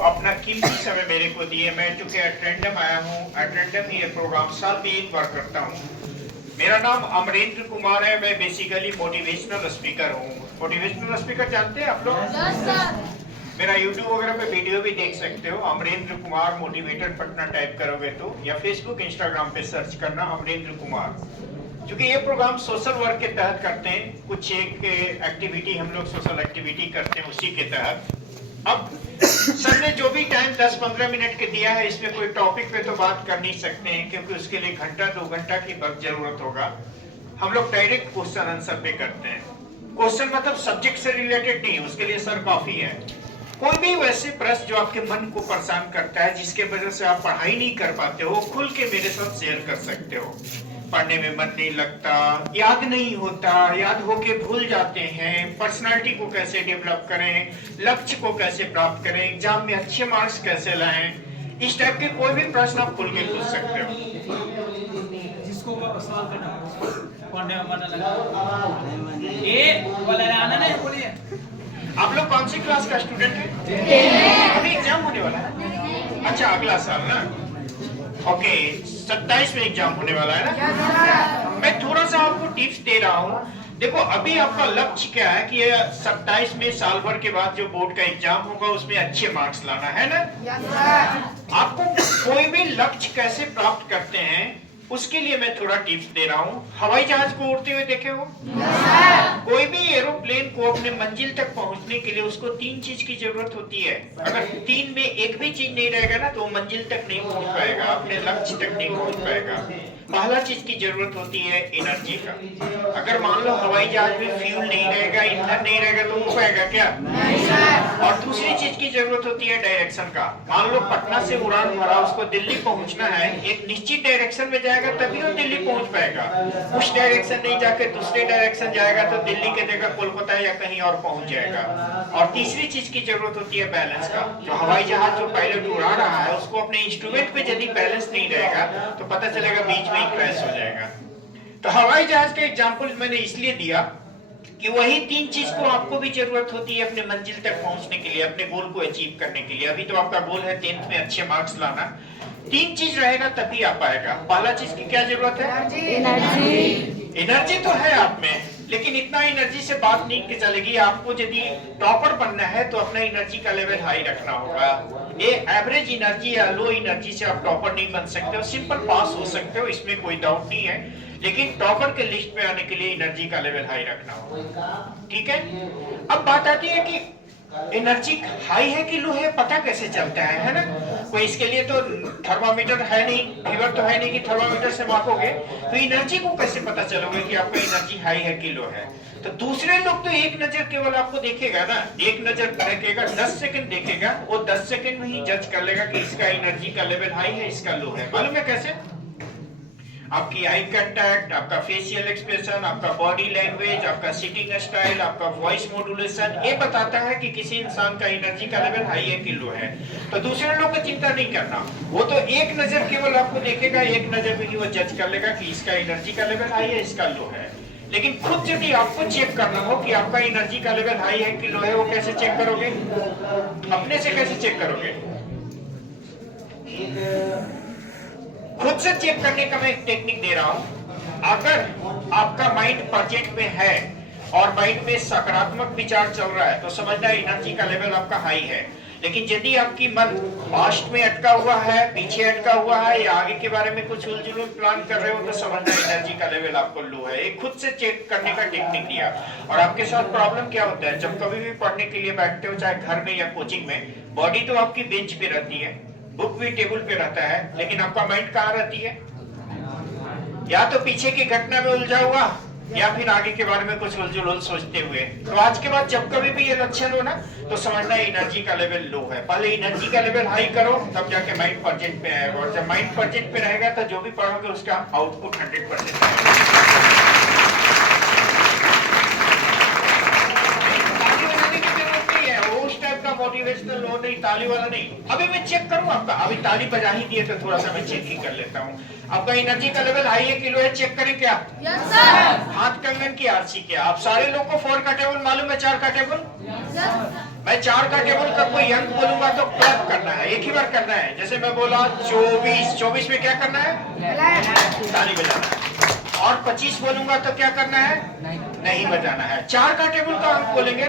अपना कीमती समय मेरे को दिए। मैं चूंकि एटेंडम आया हूँ, एटेंडम ही ये प्रोग्राम साल में एक बार करता हूँ। मेरा नाम अमरेंद्र कुमार है। मैं बेसिकली मोटिवेशनल स्पीकर हूँ। मोटिवेशनल स्पीकर जानते हैं आप लोग? मेरा यूट्यूब वगैरह पे वीडियो भी देख सकते हो। अमरेंद्र कुमार मोटिवेटर पटना टाइप करोगे तो, या फेसबुक इंस्टाग्राम पे सर्च करना अमरेंद्र कुमार। क्योंकि ये प्रोग्राम सोशल वर्क के तहत करते हैं, कुछ एक एक्टिविटी हम लोग सोशल एक्टिविटी करते हैं उसी के तहत। अब सर ने जो भी टाइम 10-15 मिनट के दिया है, इसमें कोई टॉपिक पे तो बात कर नहीं सकते हैं, क्योंकि उसके लिए घंटा 2 घंटा की वक्त जरूरत होगा। हम लोग डायरेक्ट क्वेश्चन आंसर पे करते हैं। क्वेश्चन मतलब सब्जेक्ट से रिलेटेड नहीं, उसके लिए सर काफी है। कोई भी वैसे प्रश्न जो आपके मन को परेशान करता है, जिसके वजह से आप पढ़ाई नहीं कर पाते हो, खुल के मेरे साथ शेयर कर सकते हो। पढ़ने में मन नहीं लगता, याद नहीं होता, याद होके भूल जाते हैं, पर्सनालिटी को कैसे डेवलप करें, लक्ष्य को कैसे प्राप्त करें, एग्जाम में अच्छे मार्क्स कैसे लाएं, इस टाइप के कोई भी प्रश्न आप खुल के पूछ सकते हो। जिसको सवाल करना पढ़ने में मन लगा ये वाला आना नहीं बोलिए। आप लोग कौन सी क्लास का स्टूडेंट है? अभी एग्जाम होने वाला है? अच्छा, अगला साल ना? ओके, 27 में एग्जाम होने वाला है ना? मैं थोड़ा सा आपको टिप्स दे रहा हूँ। देखो, अभी आपका लक्ष्य क्या है कि 27 में साल भर के बाद जो बोर्ड का एग्जाम होगा उसमें अच्छे मार्क्स लाना है ना? आपको कोई भी लक्ष्य कैसे प्राप्त करते हैं उसके लिए मैं थोड़ा टिप्स दे रहा हूँ। हवाई जहाज को उड़ते हुए देखे हो? कोई भी एरोप्लेन को अपने मंजिल तक पहुंचने के लिए उसको 3 चीज की जरूरत होती है। अगर 3 में एक भी चीज नहीं रहेगा ना, तो वो मंजिल तक नहीं पहुंच पाएगा, अपने लक्ष्य तक नहीं पहुंच पाएगा। पहला चीज की जरूरत होती है एनर्जी का। अगर मान लो हवाई जहाज में फ्यूल नहीं रहेगा, ईंधन नहीं रहेगा, तो उड़ पाएगा क्या? और दूसरी चीज की जरूरत होती है डायरेक्शन का। मान लो पटना से उड़ान भरा, उसको दिल्ली पहुंचना है, एक निश्चित डायरेक्शन में जाएगा तभी वो दिल्ली पहुंच पाएगा। उस डायरेक्शन नहीं जाके दूसरे डायरेक्शन जाएगा तो दिल्ली के जगह कोलकाता या कहीं और पहुंच जाएगा। और तीसरी चीज की जरूरत होती है बैलेंस का। जो हवाई जहाज जो पायलट उड़ा रहा है, उसको अपने इंस्ट्रूमेंट पे यदि बैलेंस नहीं रहेगा तो पता चलेगा बीच में ही क्रैश हो जाएगा। तो हवाई जहाज का एग्जाम्पल मैंने इसलिए दिया कि वही 3 चीज को आपको भी जरूरत होती है अपने मंजिल तक पहुंचने के लिए, अपने गोल को अचीव करने के लिए। अभी तो आपका गोल है 10th में अच्छे मार्क्स लाना। 3 चीज रहेगा तभी आ पाएगा। पहला चीज की क्या जरूरत है? एनर्जी। एनर्जी तो है आप में, लेकिन इतना एनर्जी से बात नहीं की चलेगी। आपको यदि टॉपर बनना है तो अपना एनर्जी का लेवल हाई रखना होगा। ये एवरेज एनर्जी या लो एनर्जी से आप टॉपर नहीं बन सकते हो। सिंपल पास हो सकते हो, इसमें कोई डाउट नहीं है, लेकिन टॉपर के लिस्ट में आने के लिए एनर्जी का लेवल हाई रखना होगा। ठीक है? अब बात आती है कि एनर्जी हाई है कि लो है, पता कैसे चलता है ना? कोई इसके लिए तो थर्मामीटर है नहीं, फीवर तो है नहीं कि थर्मामीटर से मापोगे। तो एनर्जी को कैसे पता चलोगे कि आपका एनर्जी हाई है कि लो है? तो दूसरे लोग तो एक नजर केवल आपको देखेगा ना, एक नजर देखेगा, 10 सेकंड देखेगा, वो 10 सेकंड में ही जज कर लेगा कि इसका एनर्जी का लेवल हाई है, इसका लो है। मालूम है कैसे? आपकी आई कांटेक्ट, आपका फेशियल एक्सप्रेशन, आपका बॉडी लैंग्वेज, आपका सिटिंग स्टाइल, आपका वॉइस मॉड्यूलेशन, ये बताता है कि किसी इंसान का एनर्जी का लेवल हाई है कि लो है। तो दूसरे लोग को चिंता नहीं करना, वो तो एक नजर केवल आपको देखेगा, एक नजर में ही वो जज कर लेगा कि इसका एनर्जी का लेवल हाई है, इसका लो है। लेकिन खुद यदि आपको चेक करना हो कि आपका एनर्जी का लेवल हाई है कि लो है, वो कैसे चेक करोगे? अपने से कैसे चेक करोगे? खुद से चेक करने का मैं एक टेक्निक दे रहा हूं। अगर आपका माइंड प्रेजेंट में है और माइंड में सकारात्मक विचार चल रहा है तो समझना एनर्जी का लेवल आपका हाई है। लेकिन यदि आपकी मन पास्ट में अटका हुआ है, पीछे अटका हुआ है, या आगे के बारे में कुछ उलझुल प्लान कर रहे हो, तो समझना एनर्जी का लेवल आपको लो है। एक खुद से चेक करने का टेक्निक दिया। और आपके साथ प्रॉब्लम क्या होता है, जब कभी भी पढ़ने के लिए बैठते हो, चाहे घर में या कोचिंग में, बॉडी तो आपकी बेंच पे रहती है, बुक भी टेबल पे रहता है, लेकिन आपका माइंड कहाँ रहती है? या तो पीछे की घटना में उलझा हुआ, या फिर आगे के बारे में कुछ उलझुल सोचते हुए। तो आज के बाद जब कभी भी ये लक्षण हो ना, तो समझना एनर्जी का लेवल लो है। पहले एनर्जी का लेवल हाई करो, तब जाके माइंड प्रेजेंट पे आएगा। और जब माइंड प्रेजेंट पे रहेगा तो जो भी पढ़ोगे उसका आउटपुट 100% आएगा। मोटिवेशनल हो नहीं, ताली वाला नहीं। अभी मैं चेक करूं आपका, अभी ताली बजा ही दिए तो थोड़ा सा मैं चेक ही कर लेता हूं। आपका एनर्जी का लेवल हाई है कि लो है, चेक करें क्या? Yes sir. हाथ कंगन की आरसी क्या? आप सारे लोग को 4 का टेबल मालूम है, 4 का टेबल? Yes sir. मैं 4 का टेबल का कोई अंक बोलूंगा तो क्लैप करना है, एक ही बार करना है। जैसे मैं बोला 24 में क्या करना है? ताली बजाना है। और 25 बोलूंगा तो क्या करना है? नहीं बजाना है। 4 का टेबल का अंक बोलेंगे